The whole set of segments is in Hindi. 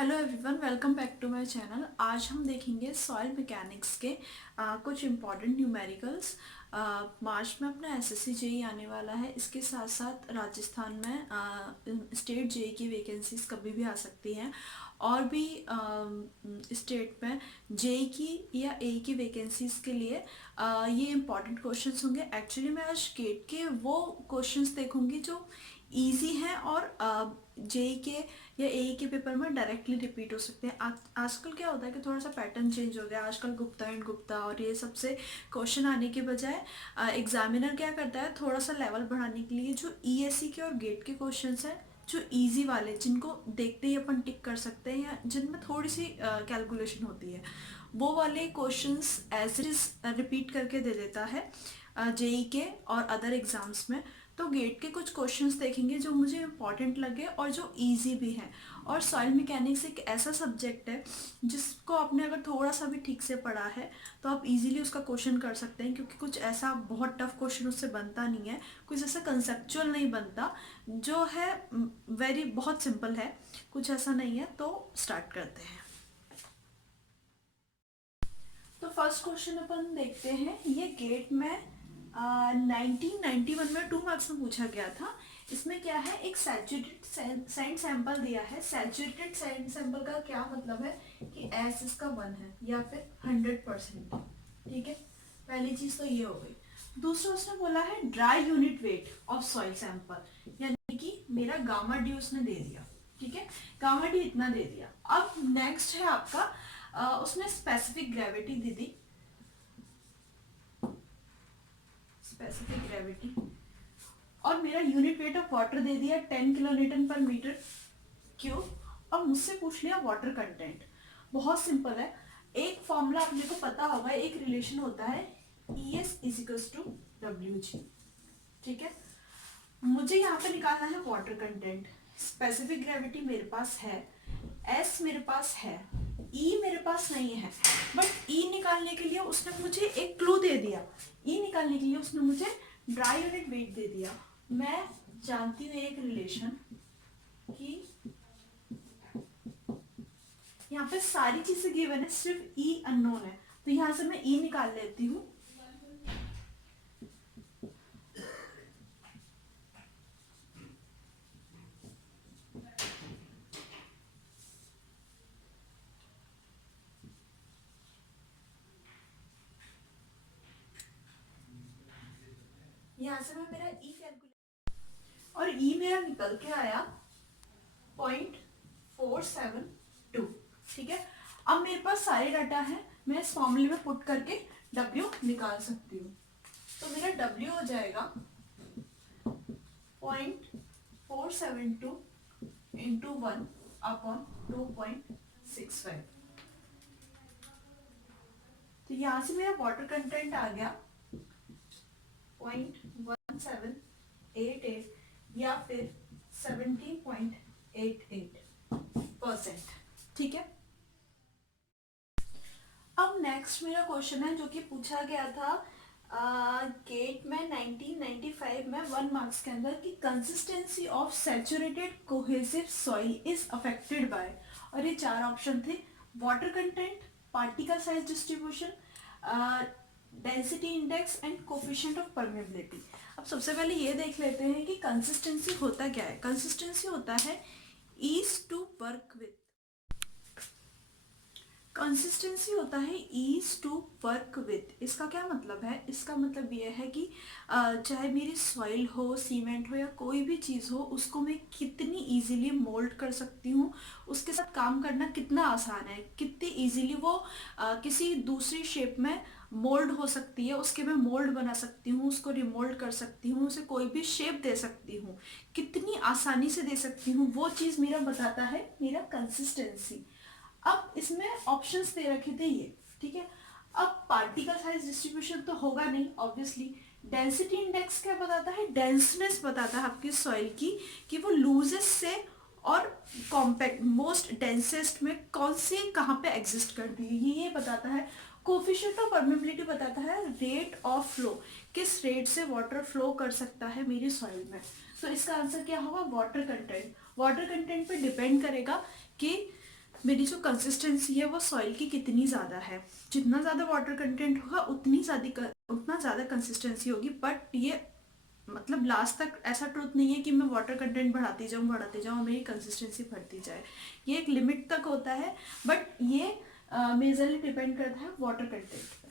Hello everyone, welcome back to my channel. आज हम देखेंगे सॉइल मैकेनिक्स के कुछ इम्पॉर्टेंट न्यूमेरिकल्स। मार्च में अपना एसएससी जेई आने वाला है। इसके साथ साथ राजस्थान में स्टेट जेई की वैकेंसीज कभी भी आ सकती हैं और भी स्टेट में जेई की या ए की वैकेंसीज के लिए ये इम्पॉर्टेंट क्वेश्चंस होंगे। एक्चुअली मैं आज गेट के वो क्वेश्चंस देखूंगी जो इजी हैं और जेई के या ए के पेपर में डायरेक्टली रिपीट हो सकते हैं। आजकल क्या होता है कि थोड़ा सा पैटर्न चेंज हो गया। आजकल गुप्ता एंड गुप्ता और ये सबसे क्वेश्चन आने के बजाय एग्जामिनर क्या करता है, थोड़ा सा लेवल बढ़ाने के लिए जो ईएससी के और गेट के क्वेश्चंस हैं, जो इजी वाले जिनको देखते ही अपन टिक कर सकते हैं या जिनमें थोड़ी सी कैलकुलेशन होती है, वो वाले questions as it is repeat करके दे देता है जेई के और अदर एग्जाम्स में। तो गेट के कुछ क्वेश्चंस देखेंगे जो मुझे इम्पॉर्टेंट लगे और जो इजी भी हैं। और सॉइल मैकेनिक्स एक ऐसा सब्जेक्ट है जिसको आपने अगर थोड़ा सा भी ठीक से पढ़ा है तो आप इजीली उसका क्वेश्चन कर सकते हैं, क्योंकि कुछ ऐसा बहुत टफ क्वेश्चन उससे बनता नहीं है, कुछ ऐसा कंसेप्चुअल नहीं बनता, जो है वेरी बहुत सिंपल है, कुछ ऐसा नहीं है। तो स्टार्ट करते हैं। तो फर्स्ट क्वेश्चन अपन देखते हैं। ये गेट में 1991 में 2 मार्क्स में पूछा गया था। इसमें क्या है, एक सैचुरेटेड सैंड सैंपल दिया है। सैचुरेटेड सैंड सैंपल का क्या मतलब है कि एस इसका 1 है या फिर 100%। ठीक है, पहली चीज तो ये हो गई। दूसरा उसने बोला है dry unit weight of soil sample, यानी कि मेरा गामा डी उसने दे दिया। ठीक है, गामा डी इतना दे दिया। अब नेक्स्ट है आपका उसने स्पेसिफिक ग्रेविटी दे दी, स्पेसिफिक ग्रेविटी, और मेरा यूनिट वेट ऑफ वाटर दे दिया 10 किलोन्यूटन पर मीटर क्यूब, और मुझसे पूछ लिया वाटर कंटेंट। बहुत सिंपल है, एक फॉर्मूला अपने को पता होगा, एक रिलेशन होता है ES इज टू WG। ठीक है, मुझे यहाँ पे निकालना है वाटर कंटेंट। स्पेसिफिक ग्रेविटी मेरे पास है, S मेरे पास है, E मेरे पास नहीं है, बट E निकालने के लिए उसने मुझे एक क्लू दे दिया। E निकालने के लिए उसने मुझे ड्राई यूनिट वेट दे दिया। मैं जानती हूँ एक रिलेशन कि यहाँ पे सारी चीजें गिवन है, सिर्फ E अननोन है, तो यहाँ से मैं E निकाल लेती हूँ। यहाँ से मैं मेरा E कैलकुलेट, और E मेरा निकल के आया 0.472। ठीक है, अब मेरे पास सारे डाटा है, मैं इस फॉर्मूले में पुट करके W निकाल सकती हूँ। तो मेरा W हो जाएगा 0.472 इंटू 1/2.65। तो यहाँ से मेरा वाटर कंटेंट आ गया 0.1788 या फिर 17.88%। ठीक है, अब नेक्स्ट मेरा क्वेश्चन है जो कि पूछा गया था गेट में 1995 में 1 मार्क्स के अंदर, कि consistency of saturated cohesive soil is affected by, और ये 4 ऑप्शन थे: water content, particle size distribution, density index and coefficient of permeability. अब सबसे पहले ये देख लेते हैं कि कंसिस्टेंसी होता क्या है। कंसिस्टेंसी होता है easy to work with, consistency होता है ईज टू वर्क विथ। इसका क्या मतलब है, इसका मतलब ये है कि चाहे मेरी सॉइल हो, सीमेंट हो या कोई भी चीज़ हो, उसको मैं कितनी इजीली मोल्ड कर सकती हूँ, उसके साथ काम करना कितना आसान है, कितनी इजीली वो किसी दूसरी शेप में मोल्ड हो सकती है, उसके मैं मोल्ड बना सकती हूँ, उसको रिमोल्ड कर सकती हूँ, उसे कोई भी शेप दे सकती हूँ, कितनी आसानी से दे सकती हूँ, वो चीज़ मेरा बताता है मेरा कंसिस्टेंसी। अब इसमें ऑप्शंस दे रखे थे ये। ठीक है, अब पार्टिकल साइज डिस्ट्रीब्यूशन तो होगा नहीं ऑब्वियसली। डेंसिटी इंडेक्स क्या बताता है, डेंसनेस बताता है आपकी सॉइल की, कि वो लूजेस्ट से और कॉम्पैक्ट मोस्ट डेंसेस्ट में कौन से कहाँ पे एग्जिस्ट करती है, ये बताता है। कोफिशिएंट ऑफ परमेबिलिटी बताता है रेट ऑफ फ्लो, किस रेट से वाटर फ्लो कर सकता है मेरी सॉइल में। तो इसका आंसर क्या होगा, वाटर कंटेंट। वाटर कंटेंट पे डिपेंड करेगा कि मेरी जो कंसिस्टेंसी है वो सॉइल की कितनी ज़्यादा है। जितना ज़्यादा वाटर कंटेंट होगा उतना ज़्यादा कंसिस्टेंसी होगी। बट ये मतलब लास्ट तक ऐसा ट्रूथ नहीं है कि मैं वाटर कंटेंट बढ़ाती जाऊँ मेरी कंसिस्टेंसी बढ़ती जाए। ये एक लिमिट तक होता है, बट ये मेजरली डिपेंड करता है वाटर कंटेंट पे।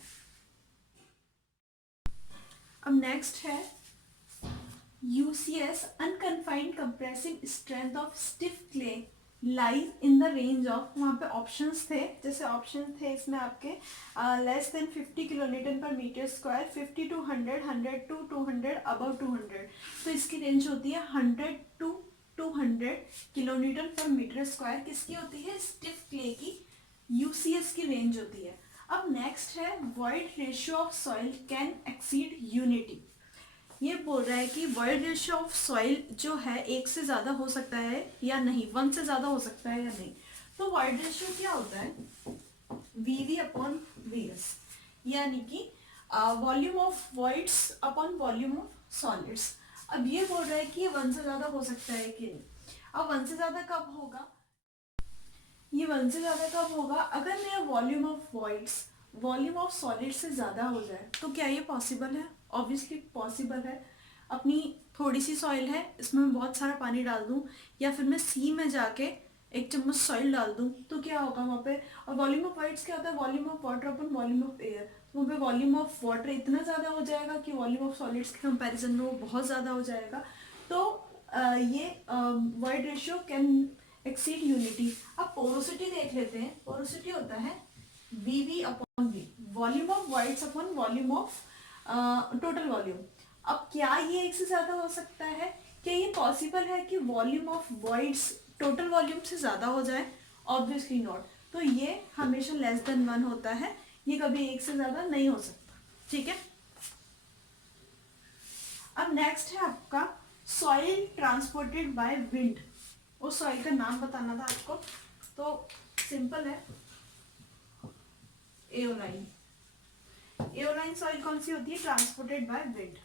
अब नेक्स्ट है UCS unconfined compressive strength of stiff clay lies in the range of, वहाँ पे ऑप्शंस थे, जैसे ऑप्शन थे इसमें आपके लेस देन 50 किलोन्यूटन पर metre square, 50 to 100, 100 to 200, above 200। तो इसकी रेंज होती है 100 to 200 किलोन्यूटन पर मीटर स्क्वायर। किसकी होती है? स्टिफ क्ले की UCS की रेंज होती है। अब नेक्स्ट है void ratio of soil can exceed unity. ये बोल रहा है कि वॉइड रेशियो ऑफ सॉइल जो है एक से ज़्यादा हो सकता है या नहीं, वन से ज़्यादा हो सकता है या नहीं। तो वॉइड रेशियो क्या होता है? VV अपॉन VS, यानी कि volume of voids upon volume of solids. अब ये बोल रहा है कि ये वन से ज़्यादा हो सकता है कि नहीं। अब वन से ज़्यादा कब होगा? ये वन से ज़्यादा कब होगा? अगर मेरा volume of voids volume of solid से ज़्यादा हो जाए। तो क्या ये पॉसिबल है? ऑब्वियसली पॉसिबल है। अपनी थोड़ी सी सॉइल है, इसमें मैं बहुत सारा पानी डाल दूँ, या फिर मैं सी में जाके 1 चम्मच सॉइल डाल दूँ, तो क्या होगा वहाँ पे? और वॉल्यूम ऑफ वॉइड्स क्या होता है? Volume of water upon volume of air. तो वहाँ पे वॉल्यूम ऑफ वाटर इतना ज़्यादा हो जाएगा कि वॉल्यूम ऑफ सॉलिड्स के कंपेरिजन में वो बहुत ज़्यादा हो जाएगा। तो ये void ratio can exceed unity. अब पोरोसिटी देख लेते हैं। पोरोसिटी होता है VV upon V, volume of voids upon volume of total volume. अब क्या ये एक से ज्यादा हो सकता है? क्या ये पॉसिबल है कि volume of voids total volume से ज्यादा हो जाए? Obviously not. तो ये हमेशा लेस देन 1 होता है, ये कभी एक से ज्यादा नहीं हो सकता। ठीक है। अब नेक्स्ट है आपका सॉइल ट्रांसपोर्टेड बाय विंड। उस सॉइल का नाम बताना था आपको, तो सिंपल है, एओलाइन। एओलाइन सॉइल कौन सी होती है? Transported by wind.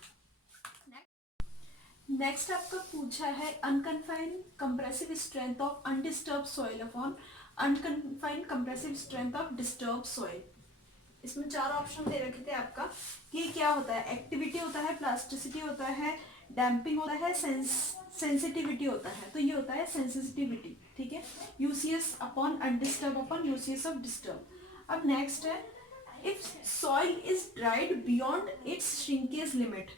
नेक्स्ट आपका पूछा है unconfined compressive strength of undisturbed soil upon unconfined compressive strength of disturbed soil. इसमें 4 ऑप्शन दे रखे थे आपका कि क्या होता है। एक्टिविटी होता है, प्लास्टिसिटी होता है, डैम्पिंग होता है, सेंसिटिविटी होता है। तो ये होता है सेंसिटिविटी। ठीक है। UCS upon undisturbed upon UCS of disturbed. अब नेक्स्ट है if soil is dried beyond its shrinkage limit.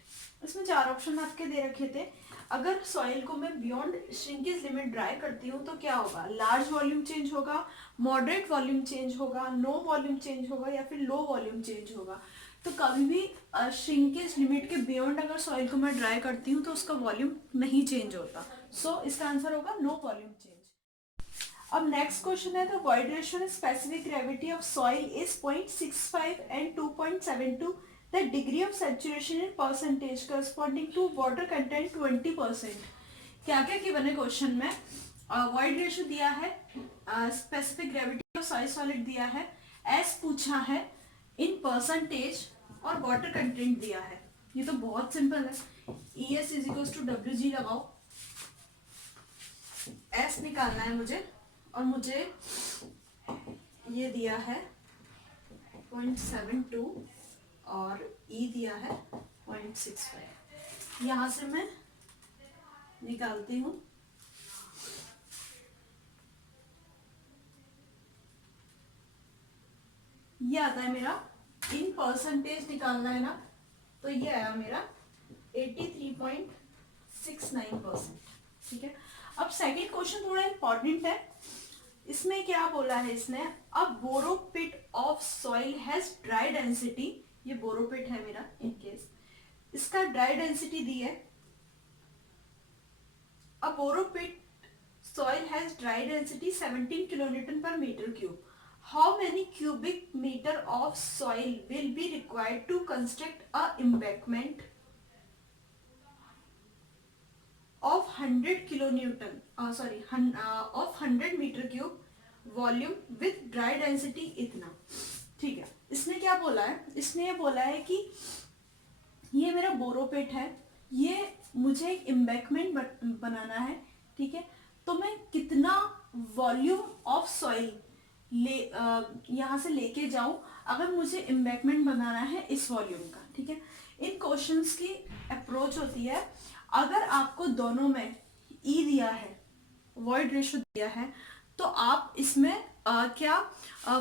इसमें 4 ऑप्शन आपके दे रखे थे। अगर सॉइल को मैं बियॉन्ड श्रिंकेज लिमिट ड्राई करती हूँ तो क्या होगा? लार्ज वॉल्यूम चेंज होगा, मॉडरेट वॉल्यूम चेंज होगा, नो वॉल्यूम चेंज होगा, या फिर लो वॉल्यूम चेंज होगा। तो कभी भी श्रिंकेज लिमिट के बियॉन्ड अगर सॉइल को मैं ड्राई करती हूँ तो उसका वॉल्यूम नहीं चेंज होता। सो इसका आंसर होगा नो वॉल्यूम चेंज। अब नेक्स्ट क्वेश्चन है the void ratio specific gravity of soil is 0.65 and 2.72। The degree of saturation in percentage corresponding to water content 20%। क्या क्या गिवन है क्वेश्चन में? वॉइड रेशियो दिया है, specific gravity of soil solid दिया है, एस पूछा है, इन परसेंटेज, और वाटर कंटेंट दिया है। ये तो बहुत सिंपल है। ES is equal to WG लगाओ, S निकालना है मुझे, और मुझे ये दिया है 0.72 और E दिया है 0.65। यहाँ से मैं निकालती हूँ। ये आता है मेरा, इन परसेंटेज निकालना है ना, तो ये आया मेरा 83.69%। ठीक है। अब सेकंड क्वेश्चन थोड़ा इंपॉर्टेंट है। इसमें क्या बोला है इसने? A borrow pit of soil has dry density. ये बोरोपिट है मेरा इन केस, इसका ड्राई डेंसिटी दी है। A borrow pit soil has dry density 17 kilonewton पर metre cube. How many cubic metre of soil will be required to construct a embankment of 100 kilonewton of 100 metre cube volume with dry density इतना। ठीक है। इसने क्या बोला है? इसने ये बोला है कि ये मेरा बोरोपेट है, ये मुझे एक एम्बैंकमेंट बनाना है। ठीक है। तो मैं कितना वॉल्यूम ऑफ सॉइल यहाँ से लेके जाऊं, अगर मुझे एम्बैंकमेंट बनाना है इस वॉल्यूम का, ठीक है। इन क्वेश्चंस की अप्रोच होती है, अगर आपको दोनों में ई दिया है, वॉइड रेशो दिया है, तो आप इसमें क्या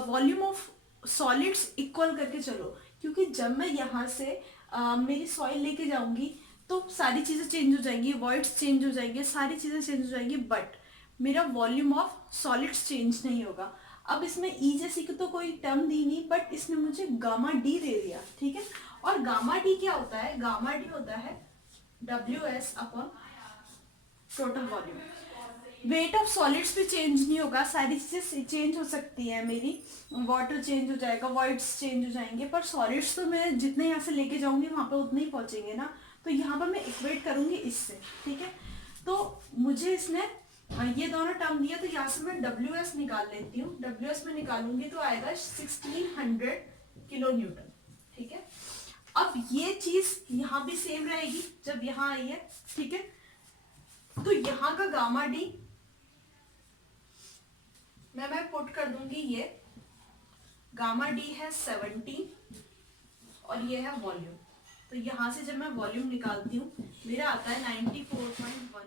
वॉल्यूम ऑफ सॉलिड्स इक्वल करके चलो, क्योंकि जब मैं यहाँ से मेरी सॉइल लेके जाऊंगी तो सारी चीज़ें चेंज हो जाएंगी, वॉइड्स चेंज हो जाएंगे, सारी चीज़ें चेंज हो जाएंगी, बट मेरा वॉल्यूम ऑफ सॉलिड्स चेंज नहीं होगा। अब इसमें ई जैसी की तो कोई टर्म दी नहीं, बट इसने मुझे गामा डी दे दिया, ठीक है। और गामा डी क्या होता है? गामा डी होता है WS upon total volume. Weight of solids भी चेंज नहीं होगा, सारी चीजें चेंज हो सकती है, मेरी वाटर चेंज हो जाएगा, वॉइड्स चेंज हो जाएंगे, पर सॉलिड्स तो मैं जितने यहाँ से लेके जाऊंगी वहां पे उतने ही पहुंचेंगे ना, तो यहाँ पर मैं इक्वेट करूंगी इससे, ठीक है। तो मुझे इसने ये दोनों टर्म दिया, तो यहाँ से मैं WS निकाल लेती हूँ। WS में निकालूंगी तो आएगा 1600 किलो न्यूटन, ठीक है। अब ये चीज यहाँ भी सेम रहेगी जब यहाँ आई है, ठीक है। तो यहाँ का गामा डी मैं पुट कर दूंगी, ये गामा डी है 17 और ये है वॉल्यूम। तो यहाँ से जब मैं वॉल्यूम निकालती हूँ मेरा आता है 94.11।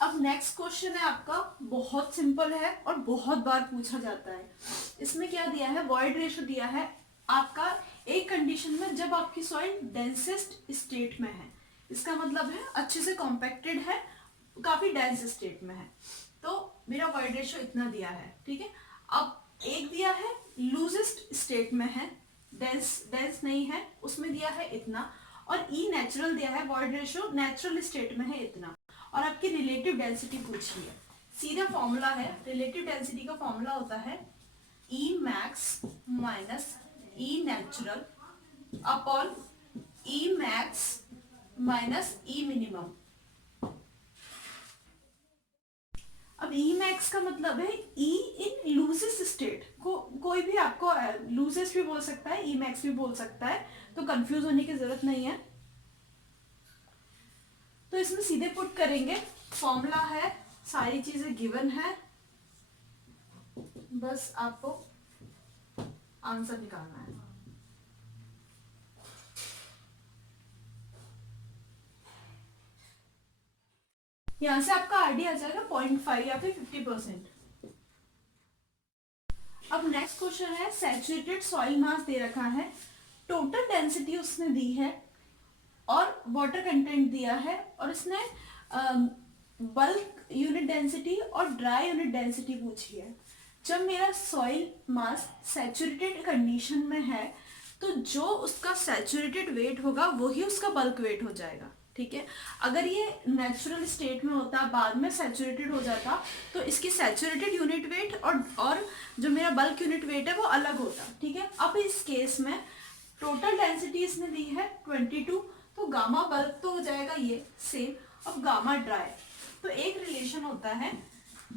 अब नेक्स्ट क्वेश्चन है आपका, बहुत सिंपल है और बहुत बार पूछा जाता है। इसमें क्या दिया है? वॉइड रेशो दिया है आपका एक कंडीशन में जब आपकी सॉइल डेंसेस्ट स्टेट में है, इसका मतलब है अच्छे से कॉम्पैक्टेड है, काफी डेंस स्टेट में है, तो मेरा वॉइड रेशो इतना दिया है, ठीक है। अब एक दिया है लूजेस्ट स्टेट में है, डेंस नहीं है, उसमें दिया है इतना, और ई नेचुरल दिया है, वॉइड रेशो नेचुरल स्टेट में है इतना, और आपकी रिलेटिव डेंसिटी पूछी है। सीधा फॉर्मूला है, रिलेटिव डेंसिटी का फॉर्मूला होता है ई मैक्स माइनस ई natural upon E max minus ई मिनिमम। अब ई मैक्स का मतलब है ई इन लूजेस्ट स्टेट को, कोई भी आपको लूजेस्ट भी बोल सकता है, ई मैक्स भी बोल सकता है, तो कंफ्यूज होने की जरूरत नहीं है। तो इसमें सीधे पुट करेंगे, फॉर्मूला है, सारी चीजें गिवन है, बस आपको आंसर निकालना है। यहां से आपका आरडी आ जाएगा 0.5 या फिर 50%। अब नेक्स्ट क्वेश्चन है, सैचुरेटेड सॉइल मास दे रखा है, टोटल डेंसिटी उसने दी है और वाटर कंटेंट दिया है, और इसने बल्क यूनिट डेंसिटी और ड्राई यूनिट डेंसिटी पूछी है। जब मेरा सॉइल मास सैचुरेटेड कंडीशन में है तो जो उसका सैचुरेटेड वेट होगा वही उसका बल्क वेट हो जाएगा, ठीक है। अगर ये नेचुरल स्टेट में होता, बाद में सैचुरेटेड हो जाता, तो इसकी सैचुरेटेड यूनिट वेट और जो मेरा बल्क यूनिट वेट है वो अलग होता, ठीक है। अब इस केस में टोटल डेंसिटी इसने दी है 22, तो गामा बल्क तो हो जाएगा ये सेम। अब गामा ड्राई, तो एक रिलेशन होता है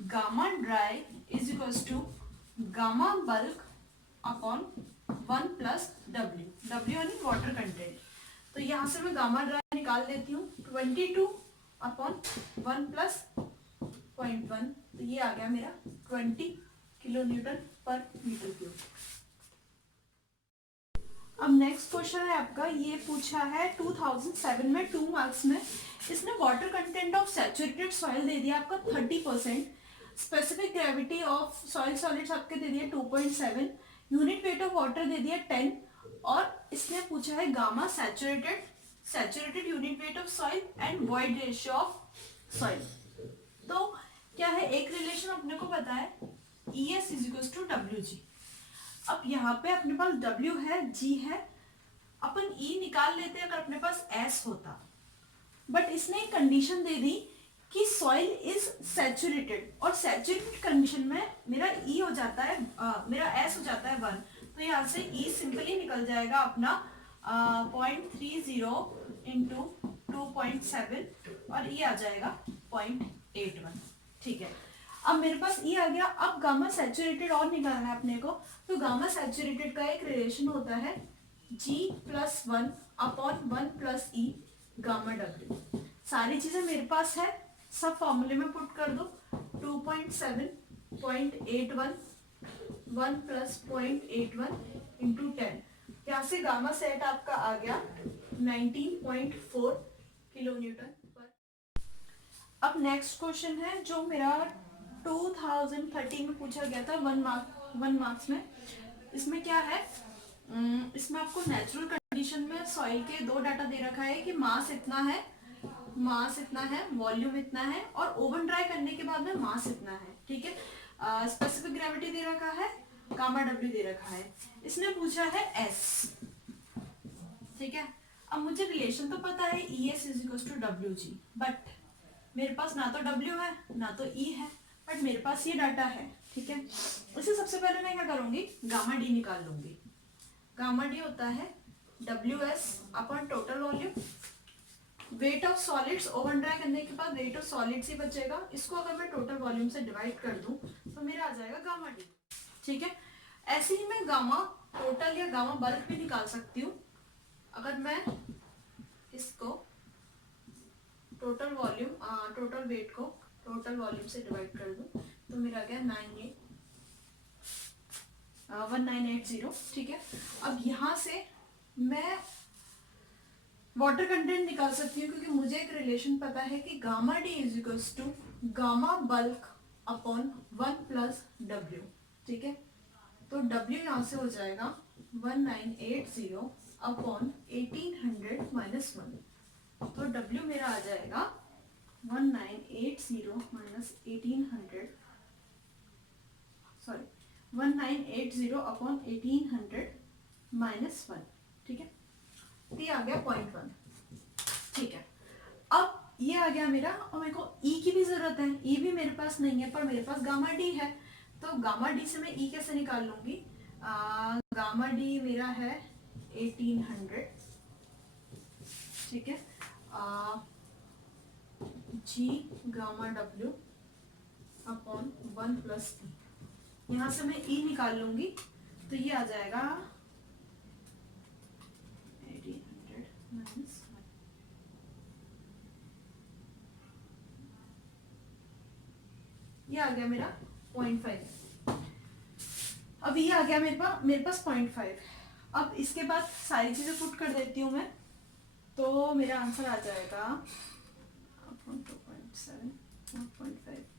gamma dry is equals to gamma bulk upon 1 plus W यानी वाटर कंटेंट। तो यहाँ से मैं गामा ड्राई निकाल लेती हूँ, 22 अपॉन 1 प्लस 0.1, तो ये आ गया मेरा 20 किलो न्यूटन पर मीटर क्यूब। अब नेक्स्ट क्वेश्चन है आपका, ये पूछा है 2007 में 2 मार्क्स में। इसने water content of saturated soil दे दिया आपका 30%, specific gravity of soil solids आपके दे दिया 2.7, यूनिट वेट ऑफ वाटर दे दिया 10, और इसने पूछा है gamma saturated unit weight of soil and void ratio of soil. तो क्या है, एक रिलेशन अपने को पता है ES is equal to WG। अब यहाँ पे अपने पास W है, G है, अपन E निकाल लेते अगर अपने पास S होता, बट इसने एक कंडीशन दे दी कि सॉइल इज सैचुरेटेड, और सैचुरेटेड कंडीशन में मेरा E हो जाता है मेरा S हो जाता है 1, तो यहाँ से E सिंपली निकल जाएगा अपना 0.30 इंटू 2.7 और E आ जाएगा 0.81, ठीक है। अब मेरे पास E आ गया। अब गामा सैचुरेटेड और निकालना है अपने को, तो गामा सैचुरेटेड का एक रिलेशन होता है G+1 upon 1 plus E gamma W। सारी चीजें मेरे पास है, सब फॉर्मूले में पुट कर दो, 2.7 0.81 1 प्लस 0.81 इंटू 10। यहाँ से गामा सेट आपका आ गया 19.4 किलो न्यूटन पर। अब नेक्स्ट क्वेश्चन है जो मेरा 2013 में पूछा गया था, 1 मार्क्स में। इसमें क्या है, इसमें आपको नेचुरल कंडीशन में सॉइल के दो डाटा दे रखा है कि मास इतना है, वॉल्यूम इतना है, और ओवन ड्राई करने के बाद में मास इतना है, ठीक है। स्पेसिफिक ग्रेविटी दे रखा है, गामा डब्ल्यू दे रखा है, इसने पूछा है एस, ठीक है। अब मुझे रिलेशन तो पता है E S is equal to W G, but मेरे पास ना तो डब्ल्यू है ना तो ई है, बट मेरे पास ये डाटा है, ठीक है। इसे सबसे पहले मैं क्या करूंगी, गामा डी निकाल लूंगी। गामा डी होता है W S upon total volume, weight of solids oven dry करने के बाद वेट ऑफ सॉलिड्स ही बचेगा, इसको अगर मैं टोटल वॉल्यूम से डिवाइड कर दूं तो मेरा आ जाएगा गामा डी, ठीक है। ऐसे ही मैं गामा टोटल या गामा बल्क भी निकाल सकती हूँ। अगर मैं इसको टोटल वॉल्यूम टोटल वेट को टोटल वॉल्यूम से डिवाइड कर दूं तो मेरा आ गया 1980, ठीक है। अब यहाँ से मैं वाटर कंटेंट निकाल सकती हूँ, क्योंकि मुझे एक रिलेशन पता है कि gamma D is equals to gamma bulk upon 1 plus W, ठीक है। तो डब्ल्यू यहाँ से हो जाएगा 1980 अपॉन 1800 माइनस 1, तो डब्ल्यू मेरा आ जाएगा 1980 माइनस 1800, सॉरी 1980 अपॉन 1800 माइनस 1, ठीक है। तो ये आ गया 0.1, ठीक है। अब ये आ गया मेरा, और मेरे को ई की भी जरूरत है, ई भी मेरे पास नहीं है पर मेरे पास गामा डी है, तो गामा डी से मैं ई कैसे निकाल लूंगी। गामा डी मेरा है 1800, ठीक है। G gamma W upon 1 plus E, यहाँ से मैं ई निकाल लूंगी तो ये आ जाएगा 1800 माइनस 1, ये आ गया मेरा 0.5। अब ये आ गया मेरे पास 0.5। अब इसके बाद सारी चीजें पुट कर देती हूँ मैं, तो मेरा आंसर आ जाएगा 2.7 1.5।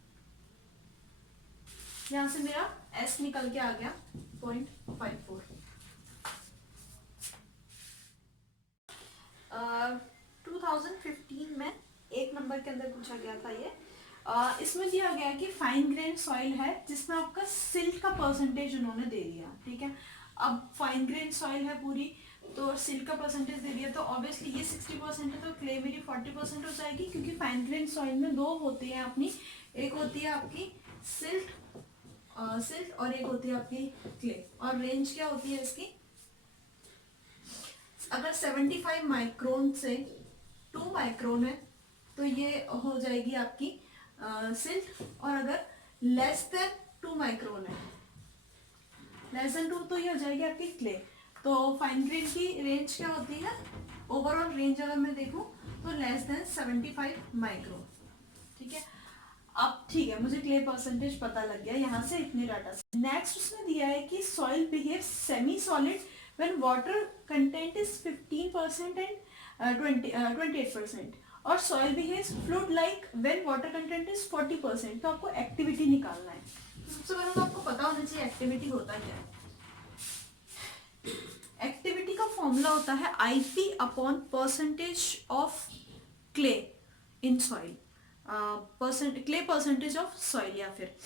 यहाँ से मेरा S निकल के आ गया 0.54। 2015 में 1 नंबर के अंदर पूछा गया था ये। इसमें दिया गया कि फाइन ग्रेन सॉइल है जिसमें आपका सिल्ट का परसेंटेज उन्होंने दे दिया, ठीक है। अब फाइन ग्रेन सॉइल है पूरी, तो सिल्ट का परसेंटेज दे दिया, तो ऑब्वियसली ये 60% है, तो क्ले मेरी 40% हो जाएगी, क्योंकि फाइन ग्रेन सॉइल में दो होती है अपनी, एक होती है आपकी सिल्ट और एक होती है आपकी क्ले। और रेंज क्या होती है इसकी, अगर 75 माइक्रोन से 2 माइक्रोन है तो ये हो जाएगी आपकी सिल्ट, और अगर लेस देन 2 माइक्रोन है, लेस देन 2, तो ये हो जाएगी आपकी क्ले। तो फाइन ग्रेन की रेंज क्या होती है, ओवरऑल रेंज अगर मैं देखूं तो लेस देन 75 माइक्रोन, ठीक है। अब ठीक है, मुझे क्ले परसेंटेज पता लग गया यहाँ से इतने डाटा से। नेक्स्ट उसने दिया है कि soil behave semi solid when water content is 15% and 28%, और soil behaves fluid like when water content is 40%। तो आपको एक्टिविटी निकालना है। सबसे पहले तो आपको पता होना चाहिए एक्टिविटी होता क्या है। एक्टिविटी का फॉर्मूला होता है IP upon percentage of clay in soil, clay percentage of soil, या फिर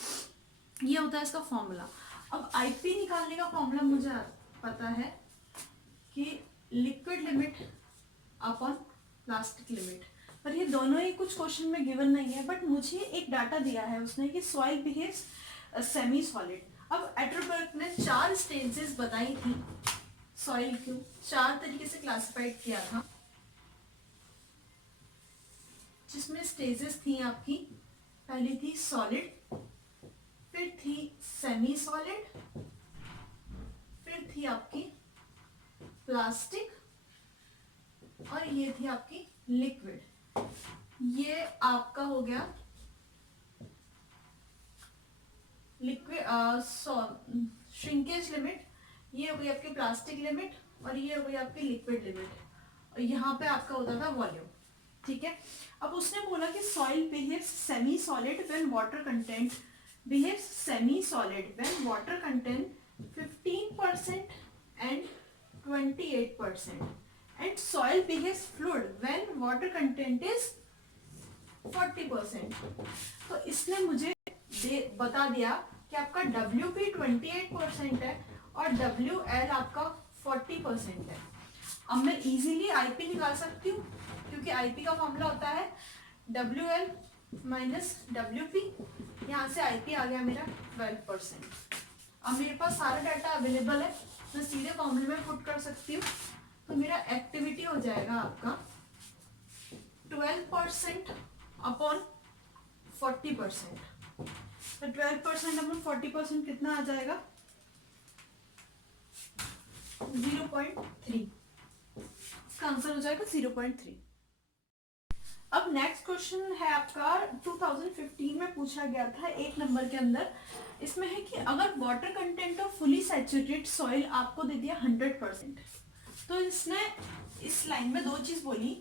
ये होता है इसका फॉर्मूला। अब IP निकालने का फॉर्मूला मुझे पता है कि liquid limit upon plastic limit, पर ये दोनों ही कुछ क्वेश्चन में गिवन नहीं है, बट मुझे एक डाटा दिया है उसने कि सॉइल बिहेव्स सेमी सॉलिड। अब एटरबर्ग ने 4 स्टेजेस बताई थी सॉइल को, 4 तरीके से क्लासिफाइड किया था, जिसमें स्टेजेस थी आपकी, पहली थी सॉलिड, फिर थी सेमी सॉलिड, फिर थी आपकी प्लास्टिक, और ये थी आपकी लिक्विड। ये आपका हो गया श्रिंकेज लिमिट, ये हो गई आपकी प्लास्टिक लिमिट, और ये हो गई आपकी लिक्विड लिमिट, और यहाँ पे आपका होता था वॉल्यूम। ठीक है, अब उसने बोला कि soil behaves semi solid when water content behaves semi solid when water content 15% and 28%, and soil behaves fluid when water content is 40%। तो इसने मुझे बता दिया कि आपका WP 28% है और WL आपका 40% है। अब मैं इजीली IP निकाल सकती हूँ, क्योंकि IP का फॉर्मूला होता है WL माइनस WP। यहाँ से IP आ गया मेरा 12%। अब मेरे पास सारा डाटा अवेलेबल है, मैं सीधे फॉर्मूले में पुट कर सकती हूँ। तो मेरा एक्टिविटी हो जाएगा आपका 12% अपॉन 40%। तो 12% अपॉन 40% कितना आ जाएगा? 0.3। इसका आंसर हो जाएगा 0.3। अब नेक्स्ट क्वेश्चन है आपका 2015 में पूछा गया था 1 नंबर के अंदर। इसमें है कि अगर water content of fully saturated soil आपको दे दिया 100%, तो इसने इस लाइन में 2 चीज बोली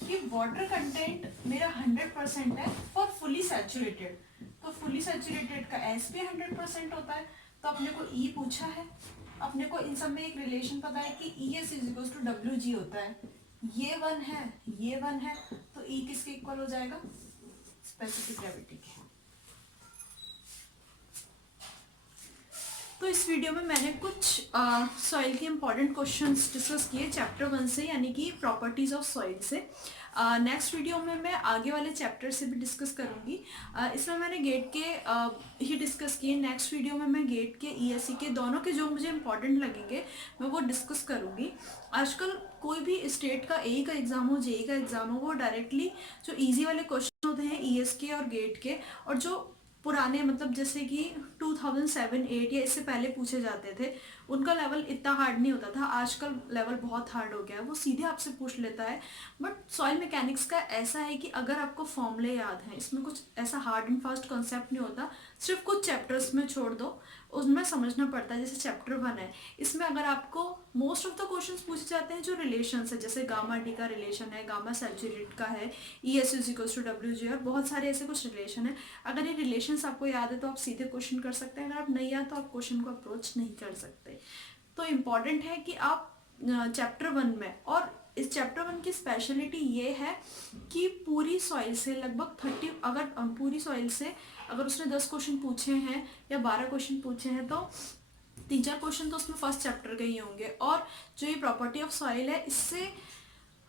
कि वाटर कंटेंट मेरा 100% है फॉर फुली सैचुरेटेड। तो फुली सैचुरेटेड का एस भी 100% होता है। तो अपने को ई पूछा है, अपने को इन सब में एक रिलेशन पता है कि E S is equal to W G होता है। ये 1 है, ये 1 है, तो ई किसके इक्वल हो जाएगा? स्पेसिफिक ग्रेविटी के। तो इस वीडियो में मैंने कुछ सॉइल के इंपॉर्टेंट क्वेश्चंस डिस्कस किए चैप्टर 1 से, यानी कि प्रॉपर्टीज ऑफ सॉइल से। नेक्स्ट वीडियो में मैं आगे वाले चैप्टर से भी डिस्कस करूंगी। इसमें मैंने गेट के ही डिस्कस किए। नेक्स्ट वीडियो में मैं गेट के ESE के दोनों के जो मुझे इंपॉर्टेंट लगेंगे मैं वो डिस्कस करूंगी। आजकल कोई भी स्टेट का का एग्जाम हो, JEE का एग्जाम हो, वो डायरेक्टली जो ईजी वाले क्वेश्चन होते हैं ES के और गेट के, और जो पुराने मतलब जैसे कि 2007-8 या इससे पहले पूछे जाते थे, उनका लेवल इतना हार्ड नहीं होता था। आजकल लेवल बहुत हार्ड हो गया है, वो सीधे आपसे पूछ लेता है। बट सॉइल मैकेनिक्स का ऐसा है कि अगर आपको फॉर्मूले याद हैं, इसमें कुछ ऐसा हार्ड एंड फास्ट कॉन्सेप्ट नहीं होता, सिर्फ कुछ चैप्टर्स में छोड़ दो, उसमें समझना पड़ता है। जैसे चैप्टर 1 है, इसमें अगर आपको मोस्ट ऑफ द क्वेश्चंस पूछे जाते हैं जो रिलेशंस है, जैसे गामा डी का रिलेशन है, गामा सैचुरेट का है, ES is equal to WG, और बहुत सारे ऐसे कुछ रिलेशन है। अगर ये रिलेशंस आपको याद है तो आप सीधे क्वेश्चन कर सकते हैं, अगर आप नहीं याद तो आप क्वेश्चन को अप्रोच नहीं कर सकते। तो इम्पॉर्टेंट है कि आप चैप्टर 1 में, और इस चैप्टर 1 की स्पेशलिटी ये है कि पूरी सॉइल से लगभग 30, अगर पूरी सॉइल से अगर उसने 10 क्वेश्चन पूछे हैं या 12 क्वेश्चन पूछे हैं, तो 3-4 क्वेश्चन तो उसमें फर्स्ट चैप्टर के ही होंगे। और जो ये प्रॉपर्टी ऑफ सॉइल है, इससे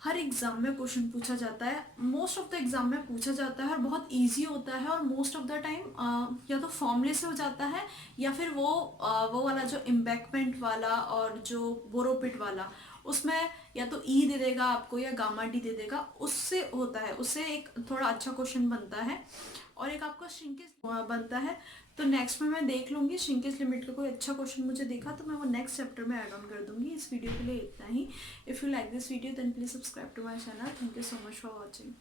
हर एग्जाम में क्वेश्चन पूछा जाता है, मोस्ट ऑफ द एग्जाम में पूछा जाता है, और बहुत इजी होता है, और मोस्ट ऑफ द टाइम या तो फॉर्मूले से हो जाता है, या फिर वो वाला जो इम्बैकमेंट वाला और जो बोरोपिट वाला, उसमें या तो ई दे देगा आपको या गामा डी दे देगा, उससे होता है, उससे एक थोड़ा अच्छा क्वेश्चन बनता है, और एक आपका श्रिंकेज बनता है। तो नेक्स्ट में मैं देख लूँगी श्रिंकेज लिमिट का कोई अच्छा क्वेश्चन मुझे देखा तो मैं वो नेक्स्ट चैप्टर में ऐड ऑन कर दूँगी। इस वीडियो के लिए इतना ही। If you like this video then please subscribe to my channel. Thank you so much for watching.